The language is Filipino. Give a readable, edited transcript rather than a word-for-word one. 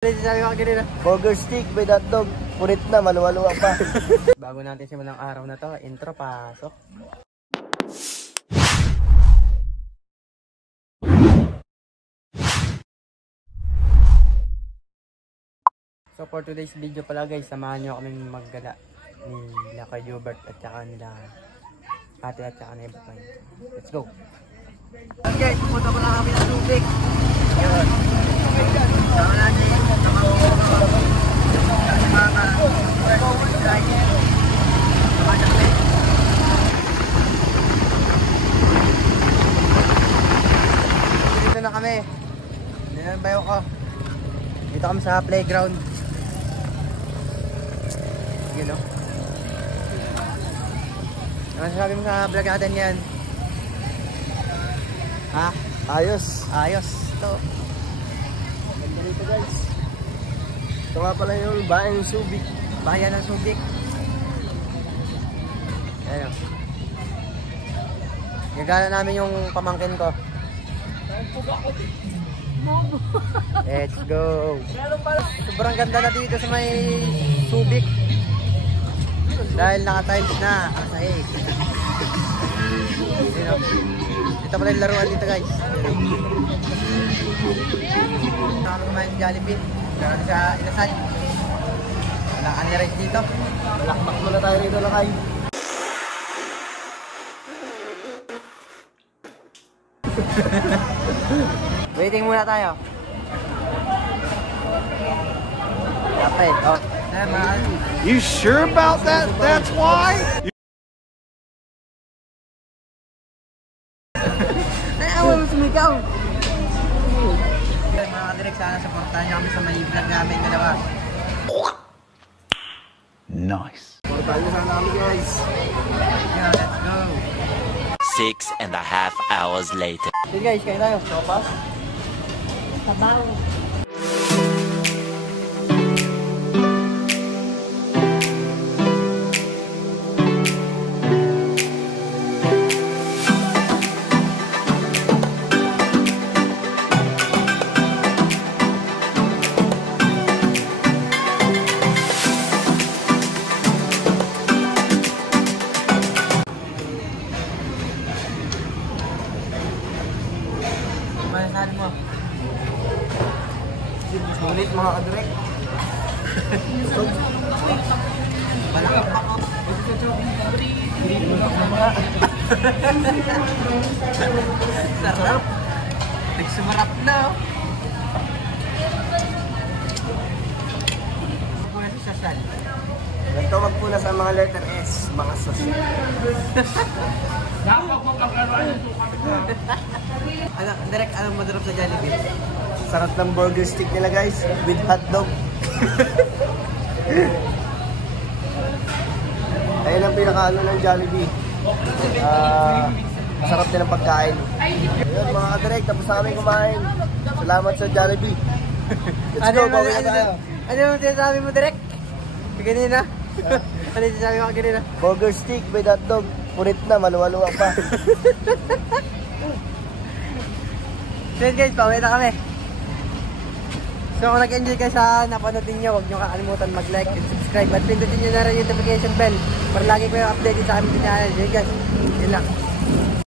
Sabi ko kanina. Burger stick with hotdog. Punit na, maluwa-luwa pa. Bago natin simulang araw na to, intro, pasok. So for today's video pala guys, samahan nyo kaming maggala nila kay Hubert at saka nila ate at saka nila Bukay. Let's go! Okay, pupunta pala kami ng tubig. Yun. Sama natin yung dito na kami. Dito na bayo ko. Dito kami sa playground. You know? Ano sabi mo sa vlog natin yan? Ha? Ayos. Ayos. Ito. Ganda dito guys. Ito nga pala yung bayan ng Subic. Bayan ng Subic. Ayan. Gagana namin yung pamangkin ko. Let's go. Sobrang ganda na dito sa may Subic. Dahil naka-tiles na ang sahig. Ito pala yung laruan dito guys. Nakakami kumain ng Jollibee. Meron sa Inasal. Wala ka ni-rice dito. Malakpak muna tayo rito lakay. Waiting muna tayo. Kapit. Oh. You sure about that? That's why? Naawa mo sumigaw. Mga kadirek, sana supportahan nyo kami sa may vlog namin dalawa. Nice. Portahan nyo sana kami guys. Yeah, let's go. 6.5 hours later. Sige guys, kain tayo. Sopas. Sabaw. Masasabi mo? Ngunit mga kadirek. Balakap ako. Sarap. Nagsumarap na. Magpuna si Sasal. Ito magpuna sa mga letter S. Mga sosyo. Ano, direct, anong madarap sa Jollibee? Sarap ng burger stick nila guys. With hotdog. Ayun ang pinaka-ano ng Jollibee. Masarap din ang pagkain. Ayun mga kadirek, tapos na kami kumain. Salamat sa Jollibee. Let's go, bawi na tayo. Ano yung sinasabi mo, direct? Ganina? Ano yung sinasabi mo ganina? Burger stick with hotdog. Punit na, maluwa-luwa pa. So yun guys, pauwi na kami. So kung nag-enjoy kayo sa napanood ninyo, huwag nyo kakalimutan mag-like and subscribe. At pindutin nyo na rin yung notification bell para lagi kayo updated sa aming channel. Yun guys, yun lang.